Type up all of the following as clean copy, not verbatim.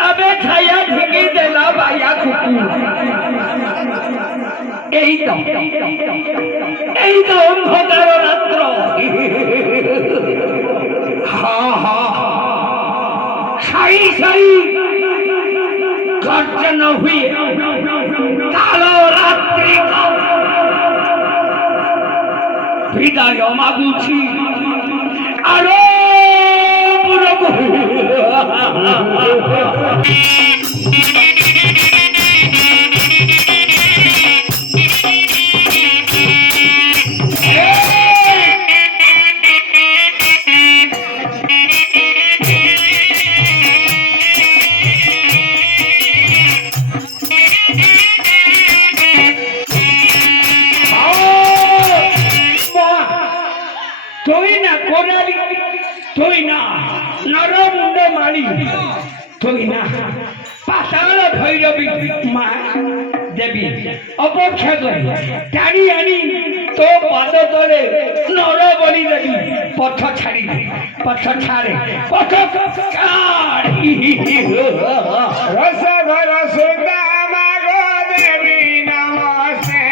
अबे छाया ठिकी देना भाइया खुकी यही तो अंधकार रात्र हाँ हाँ साई साई गर्जन हुई कालो रात्रि का विदाय मागुची आरो बुरगु অপেক্ষা করি টানি আনি তো পাদ তলে নর বলি দেবী পথ ছাড়ি পথ ছাড়ে পথ ছাড়ি রসধর সুতা মাগো দেবী নমস্তে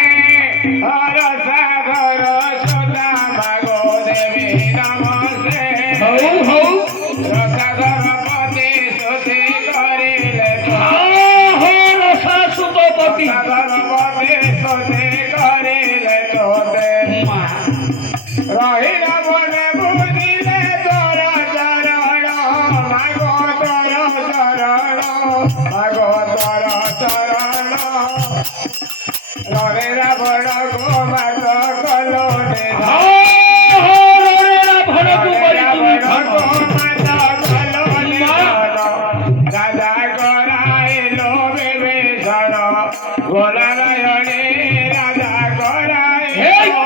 রসধর সুতা মাগো দেবী নমস্তে হৌ হৌ রসধর পতি সুতি করিলে রসা সুতপতি রহিলা মনে বুঝিলে তোর চরণ মাগো তোর চরণ মাগো তোর চরণ রহিলা বড় গো মাগ কলো রাজা করাইলো বিভীষণ গোলারায়ণে রাজা করাইলো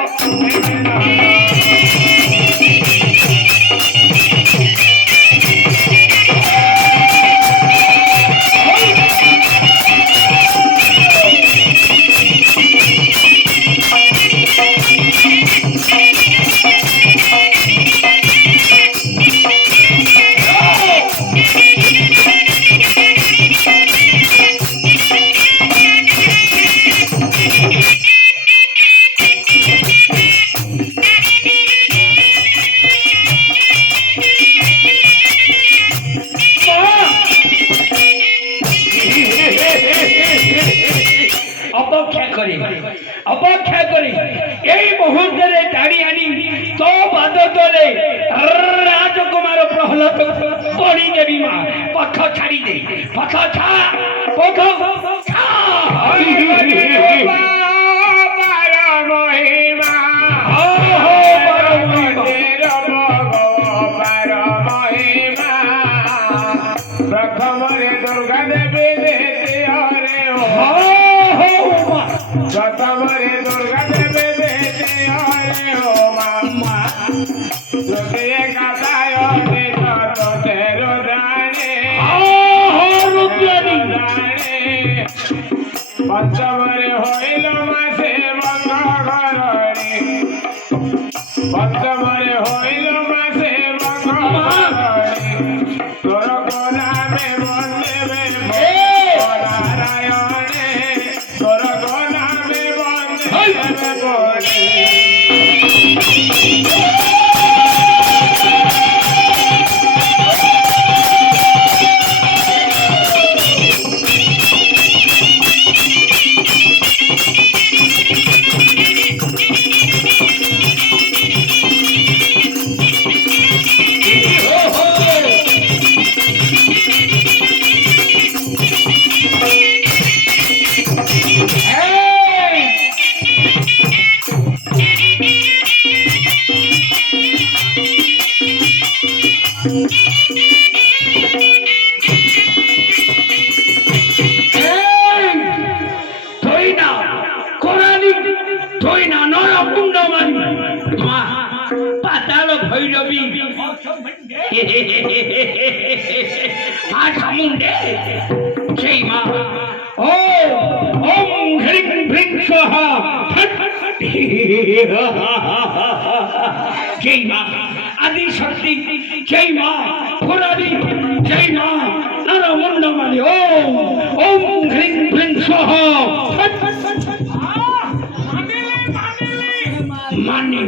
অপেক্ষা করি এই মুহূর্তে টানি আনি তো বাদ তলে রাজকুমার প্রহ্লাদ পড়ি দেবী মা পথ ছাড়ি দে পথ ছাড় পথ ছাড় মহিমা মা যদি কাতায় তের দানে পঞ্চমরে হইল মাসে বঙ্গ ঘরণী পঞ্চমরে হইল মাসে বঙ্গ ঘরণী তোর গোলামে বন্দেবে নারায়ণে তোর গোলামে বন্দেবে বলে পাতাল ভৈরবী মুন্ডে সেই মা ও ওম হ্রিং ভ্রিং স্বাহা সেই মা আদি শক্তি সেই মা পুরাণী সেই মা নরমুন্ডমালি ওম ওম হ্রিং ভ্রিং স্বাহা মানি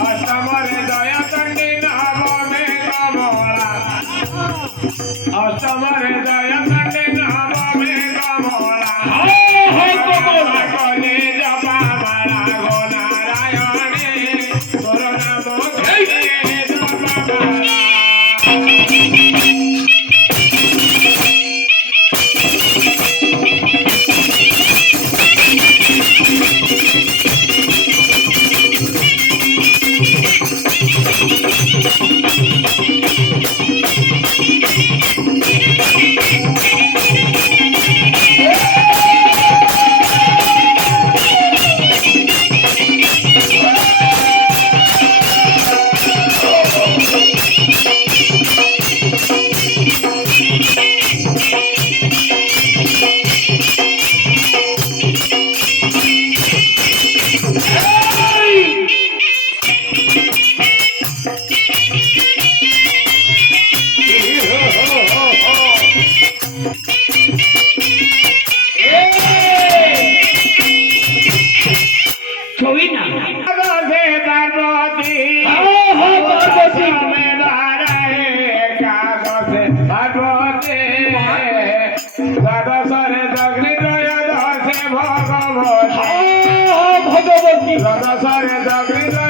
অষ্টমরে দয়া চণ্ডী নবমে কমলা অষ্টমরে দয়া চণ্ডী নবমে কমলা কলে জপা মালা গো নারায়ণে তোর নাম জপা মালা দ্বাদশরে দগ্নি ত্রয়োদশে ভগবতী দ্বাদশরে দগ্নি